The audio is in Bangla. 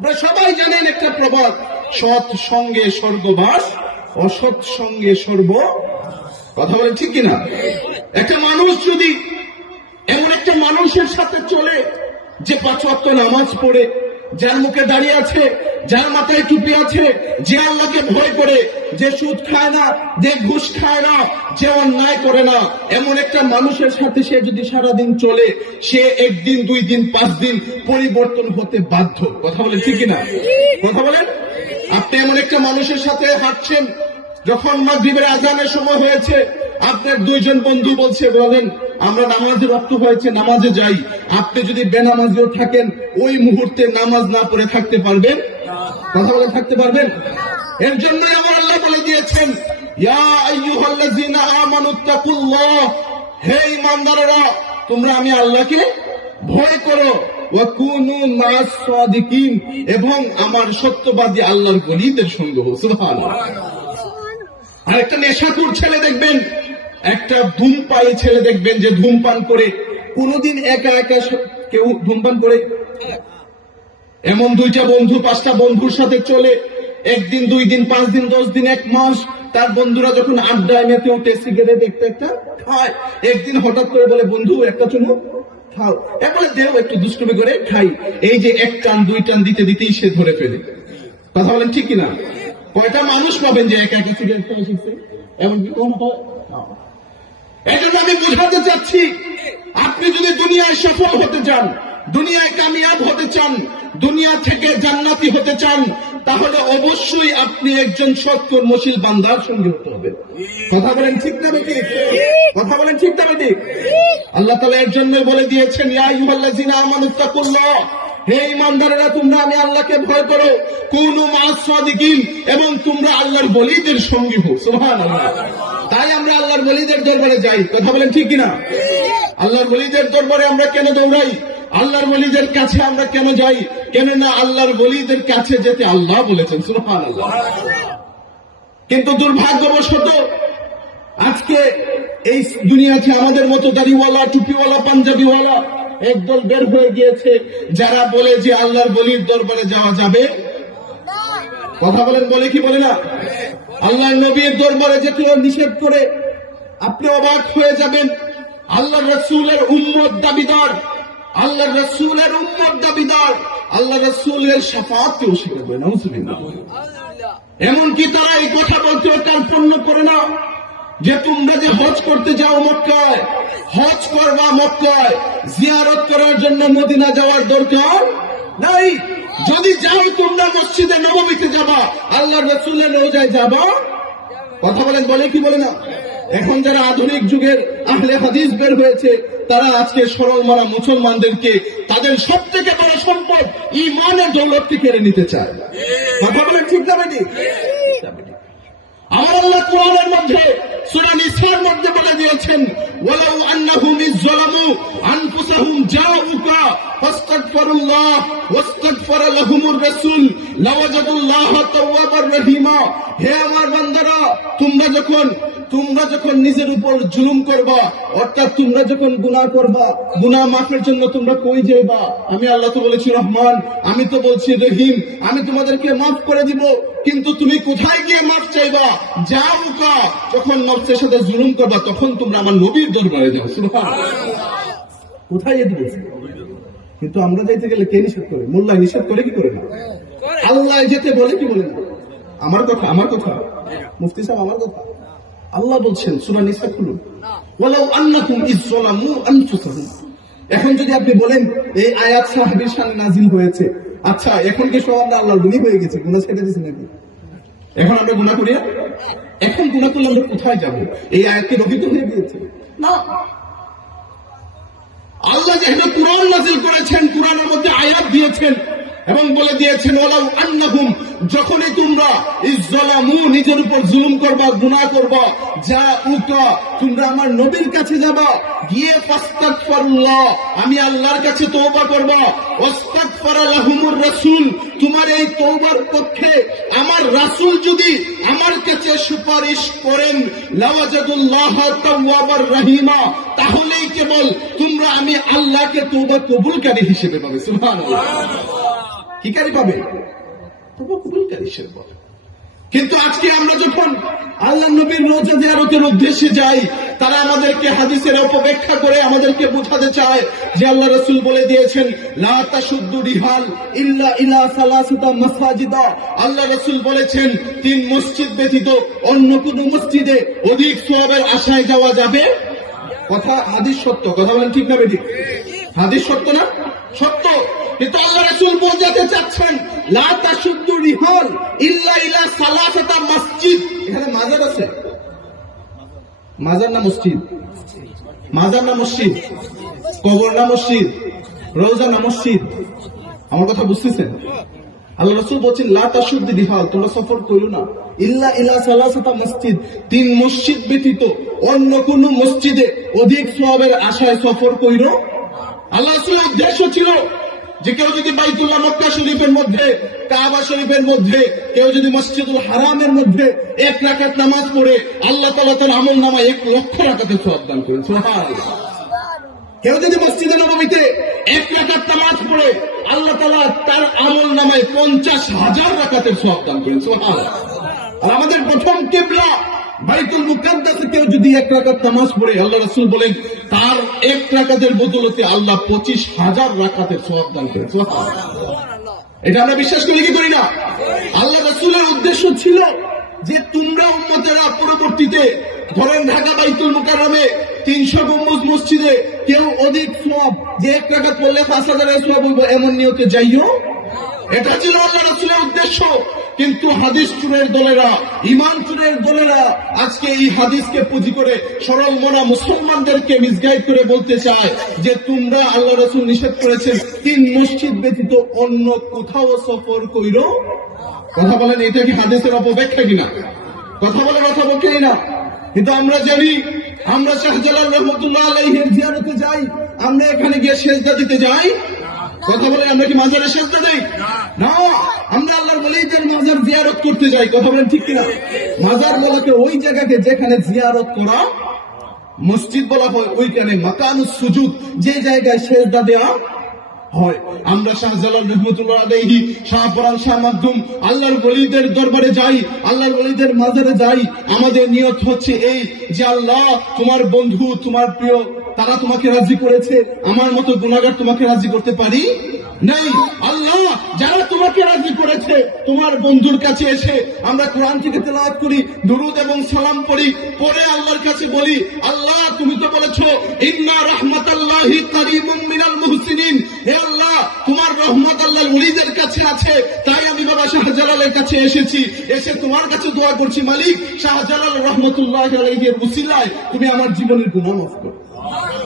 আপনারা সবাই জানেন একটা প্রবাদ, সৎ সঙ্গে স্বর্গবাস, অসৎ সঙ্গে সর্ব। কথা বলেন ঠিক কিনা? একটা মানুষ যদি এমন একটা মানুষের সাথে চলে যে 5 ওয়াক্ত নামাজ পড়ে, যার মুখে দাঁড়িয়ে আছে, যার মাথায় টুপি আছে, যে আল্লাহকে ভয় করে, যে সুদ খায় না, যে ঘুষ খায় না, যে অন্যায় করে না, এমন একটা মানুষের সাথে সে যদি সারাদিন চলে, সে 1 দিন 2 দিন 5 দিন পরিবর্তন হতে বাধ্য। কথা বলেন ঠিক কিনা? কথা বলেন। আপনি এমন একটা মানুষের সাথে হাঁটছেন, যখন মাগরিবের আজানের সময় হয়েছে, আপনার 2 জন বন্ধু বলেন আমরা নামাজে রক্ত হয়েছে, নামাজে যাই। আপনি যদি বেনামাজিও থাকেন, ওই মুহূর্তে নামাজ না পড়ে থাকতে পারবেন? কথা বলে থাকতে পারবেন? এর জন্যই আমার আল্লাহ বলে দিয়েছেন, ইয়া আইয়ুহাল্লাযীনা আমানুত্তাকুল্লাহ, হে ঈমানদারেরা, তোমরা আমি আল্লাহকে ভয় করো, ওয়া কুনু মা'আস সাদিকিন, এবং আমার সত্যবাদী আল্লাহর ওলীদের সঙ্গে হও। সুবহানাল্লাহ। আর একটা নেশাখোর ছেলে দেখবেন, একটা ধূমপায়ী ছেলে দেখবেন যে ধূমপান করে, কোনদিন একা একা কেউ ধূমপান করে? এমন 2টা বন্ধু 5টা বন্ধুর সাথে চলে, 1 দিন 2 দিন 5 দিন 10 দিন 1 মাস, তার বন্ধুরা যখন আড্ডায় মেতে উঠে সিগারেট একটা খায়, একদিন হঠাৎ করে বলে, বন্ধু একটা চুমু খাও, একবারে দেও, একটু দুষ্টুমি করে খাই। এই যে 1 টান 2 টান দিতে দিতেই সে ধরে ফেলে। কথা বলেন ঠিক কিনা? কয়টা মানুষ পাবেন যে একা একা সিগারেট খাওয়া শিখছে? এমন কি কোন হয়? এই জন্য আমি বোঝাতে চাচ্ছি, আপনি যদি দুনিয়ায় সফল হতে চান, দুনিয়ায় কামিয়াব হতে চান, দুনিয়া থেকে জান্নাতি হতে চান, তাহলে অবশ্যই আপনি একজন সৎ কর্মশীল বান্দার সঙ্গে হতে হবে। কথা বলেন ঠিক না বেঠিক? কথা বলেন ঠিক না বেঠিক? আল্লাহ তাআলা এর জন্য বলে দিয়েছেন, ইয়া আইয়ুহাল্লাযীনা আমানুত্তাকুল্লাহ, হে ঈমানদারেরা, তোমরা আমি আল্লাহকে ভয় করো, কুনু মা'আস সাদিকিন, এবং তোমরা আল্লাহর ওলীদের সঙ্গী হও। সুবহানাল্লাহ। তাই আমরা আল্লাহর ওলীদের দরবারে যাই। কথা বলেন ঠিক কিনা? আল্লাহর ওলীদের দরবারে আমরা কেন দৌড়াই? আল্লাহর ওলীদের কাছে আমরা কেন যাই? কেন না আল্লাহর ওলীদের কাছে যেতে আল্লাহ বলেছেন। সুবহানাল্লাহ। কিন্তু দুর্ভাগ্যবশত আজকে এই দুনিয়াতে আমাদের মতো দাড়িওয়ালা, টুপিওয়ালা, পাঞ্জাবিওয়ালা একদল বের হয়ে গিয়েছে, যারা বলে যে আল্লাহর ওলীর দরবারে যাওয়া যাবে। কথা বলেন, বলে কি বলে না? আল্লাহর নবীর দরবারে যেতে নিষেধ করে। আপনি অবাক হয়ে যাবেন, আল্লাহর রাসূলের উম্মত দাবিদার, আল্লাহর রাসূলের উম্মত দাবিদার, আল্লাহর রাসূলের শাফাআতকে অস্বীকার করে। নাউযুবিল্লাহ। এমনকি তারা এই কথা বলতে কার্পণ্য করে না যে তোমরা যে হজ করতে যাও মক্কায়, হজ করবা মক্কায়, জিয়ারত করার জন্য মদিনা যাওয়ার দরকার নাই। যদি যাও তোমরা মসজিদে নববীতে যাবা, আল্লাহর রাসূলের রওজায় যাবা। কথা বলেন, বলে কি বলে না? এখন যারা আধুনিক যুগের আহলে হাদিস বের হয়েছে, তারা আজকে সরল মারা মুসলমানদেরকে তাদের সবথেকে বড় সম্পদ ঈমানের দৌলতকে কেড়ে নিতে চায়। কথা বলেন ঠিক না বেটি? আমার আল্লাহ কোরআনের মধ্যে সূরা নিসার মধ্যে বলে দিয়েছেন, ওয়ালাউ আন্নাহুম ইযলামু আনফুসাহুম জাউকা ফাস্তাগফিরুল্লাহ ওয়াস্তাগফারা লাহুমুর রাসূল লাওয়াজাদুল্লাহা তাওয়াবার রহিমা। হে আমার বান্দারা, তোমরা যখন নিজের উপর জুলুম করবা, অর্থাৎ তোমরা যখন গুনাহ করবা, গুনাহ মাফের জন্য তোমরা কই যাইবা? আমি আল্লাহ তো বলেছি রহমান, আমি তো বলছি রহিম, আমি তোমাদেরকে মাফ করে দিব। কিন্তু তুমি কোথায় গিয়ে মাফ চাইবা? যাওকা, যখন নফসের সাথে জুলুম করবা, তখন তোমরা আমার নবীর দরবারে যাও। সুবহানাল্লাহ। কোথায় যেতে বলছে? কিন্তু আমরা যাইতে গেলে কে নিষেধ করে? মোল্লা নিষেধ করে কি করে না? আল্লাহ যেতে বলে কি বলে না? আমার কথা মুফতি সাহেব, আমার কথা। আল্লাহ বলছেন সূরা নিসা খুলুন, ওয়ালাউ আন্নাকুম ইযলামু আনফুসাহুম। এখন যদি আপনি বলেন এই আয়াত সাহাবীর শানে নাযিল হয়েছে, আচ্ছা এখন কি সব আমরা আল্লাহর ওলী হয়ে গেছে, গুনাহ ছেড়ে দিয়েছি নাকি? এখন আমরা গুনাহ করি? এখন গুনাহ করলে আমরা কোথায় যাব? এই আয়াতকে রহিত হয়ে গিয়েছে না। আল্লাহ যেহেতু কুরআন নাযিল করেছেন, কুরআনের মধ্যে আয়াত দিয়েছেন এবং বলে দিয়েছেন, ওয়ালাউ আন্নাহুম, যখনই তোমরা ইযলামু, নিজের উপর জুলুম করবা, গুনাহ করবা, জাউকা, তোমরা আমার নবীর কাছে যাবা, গিয়ে ফাস্তাগফিরুল্লাহ, আমি আল্লাহর কাছে তওবা করবা, ওয়াস্তাগফারা লাহুমুর রাসূল, তোমার এই তওবার পক্ষে আমার রাসূল যদি আমার কাছে সুপারিশ করেন, লাওয়াজাদুল্লাহা তাওয়াবার রহিমা, তাহলেই কেবল তোমরা আমি আল্লাহকে তওবা কবুলকারী হিসেবে পাবে। সুবহানাল্লাহ। কারি পাবে? তবে কবুলকারী সে বলে। কিন্তু আজকে আমরা যখন আল্লাহ নবীর রোজা জিয়ারতের উদ্দেশ্যে যাই, তারা আমাদেরকে হাদিসের অপব্যাখ্যা করে আমাদেরকে বোঝাতে চায় যে আল্লাহ রাসূল বলে দিয়েছেন লা তাশুদ্দু রিহাল ইল্লা ইলা সালাসাতা মাসাজিদা। আল্লাহ রাসূল বলেছেন 3 মসজিদ ব্যতীত অন্য কোন মসজিদে অধিক সওয়াবের আশায় যাওয়া যাবে। কথা হাদিস সত্য, কথা বলেন ঠিক না বেঠিক? হাদিস সত্য না? সত্য। কিন্তু আল্লাহ রাসূল বোঝাতে চাচ্ছেন লা তাশুদ্দু রিহাল ইল্লা ইলা সালাসাতা মসজিদ। এখানে মাজার আছে? মাজার না মসজিদ? মাজার না মসজিদ? কবর না মসজিদ? রওজা না মসজিদ? আমার কথা বুঝতেছেন? আল্লাহ রাসূল বলেন লা তাশুদ্দু রিহাল, তোমরা সফর করো না ইল্লা ইলা সালাসাতা মসজিদ, 3 মসজিদ ব্যতীত অন্য কোন মসজিদে অধিক সওয়াবের আশায় সফর কইরো। আল্লাহ রাসূলের উদ্দেশ্য ছিল যে কেউ যদি বাইতুল্লাহ মক্কা শরীফের মধ্যে, কাবা শরীফের মধ্যে, কেউ যদি মসজিদুল হারামের মধ্যে 1 রাকাত নামাজ পড়ে আল্লাহ তাআলা তার আমলনামায় 1 লক্ষ রাকাতের সওয়াব দান করেন। সুবহানাল্লাহ। কেউ যদি মসজিদে নববীতে 1 রাকাত নামাজ পড়ে আল্লাহ তাআলা তার আমলনামায় 50,000 রাকাতের সওয়াব দান করেন। সুবহানাল্লাহ। আর আমাদের প্রথম কিবলা বাইতুল মুকাদ্দাসে কেউ যদি 1 রাকাত নামাজ পড়ে আল্লাহ রাসূল বলেন তার 1 রাকাতের বদৌলতে আল্লাহ 25,000 রাকাতের সওয়াব দান করেন। সুবহানাল্লাহ। এটা আমরা বিশ্বাস করি কি করি না? আল্লাহ রাসূলের উদ্দেশ্য ছিল যে তোমরা উম্মতেরা পরবর্তীতে ধরেন ঢাকা বাইতুল মুকাররমে 300 গম্বুজ মসজিদে কেউ অধিক সওয়াব যে 1 রাকাত পড়লে 5,000 এর সওয়াব হইব এমন নিয়তে যাইও। এটা ছিল আল্লাহ রাসূলের উদ্দেশ্য। কিন্তু হাদিস চুরের দলেরা, ঈমান চুরের দলেরা আজকে এই হাদিসকে পুঁজি করে সরল মনা মুসলমানদেরকে মিসগাইড করে বলতে চায় যে তোমরা আল্লাহ রাসূল নিষেধ করেছেন 3 মসজিদ ব্যতীত অন্য কোথাও সফর কইরো। কথা বলেন এটা কি হাদিসের অপব্যাখ্যা কিনা? কথা বলে কথা বলছেই না। কিন্তু আমরা জানি, আমরা শাহজালাল রহমাতুল্লাহ আলাইহির জিয়ারতে যাই, আমরা এখানে গিয়ে সেজদা দিতে যাই। কথা বলেন আমরা কি মাজারে সেজদা দেই? না, আমরা আল্লাহর ওলিদের মাজার জিয়ারত করতে যাই। কথা বলেন ঠিক কিনা? মাজার বলাকে ওই জায়গাকে যেখানে জিয়ারত করা, মসজিদ বলা হয় ওইখানে মাকানুস সুজুদ, যে জায়গায় সেজদা দেওয়া হয়। আমরা শাহজালাল রহমাতুল্লাহ আলাইহি, শাহপরান, শাহ মাকদুম আল্লাহর ওলিদের দরবারে যাই, আল্লাহর ওলিদের মাজারে যাই। আমাদের নিয়ত হচ্ছে এই যে আল্লাহ তোমার বন্ধু, তোমার প্রিয়, তারা তোমাকে রাজি করেছে, আমার মতো গুনাহগার তোমাকে রাজি করতে পারি নাই। আল্লাহ যারা তোমাকে রাজি করেছে তোমার বন্ধুর কাছে এসে আমরা কোরআন থেকে তেলাওয়াত করি, দুরূদ এবং সালাম পড়ি, পরে আল্লাহর কাছে বলি আল্লাহ তুমি তো বলেছো ইন্না রাহমাতাল্লাহি কারীমুম মিনাল মুহসিনিন, হে আল্লাহ তোমার রহমত আল্লাহর ওলিদের কাছে আছে, তাই আমি বাবা শাহজালালের কাছে এসেছি, এসে তোমার কাছে দোয়া করছি মালিক শাহজালাল রহমাতুল্লাহি আলাইহির উসিলায় তুমি আমার জীবনের গুনাহ মাফ করো।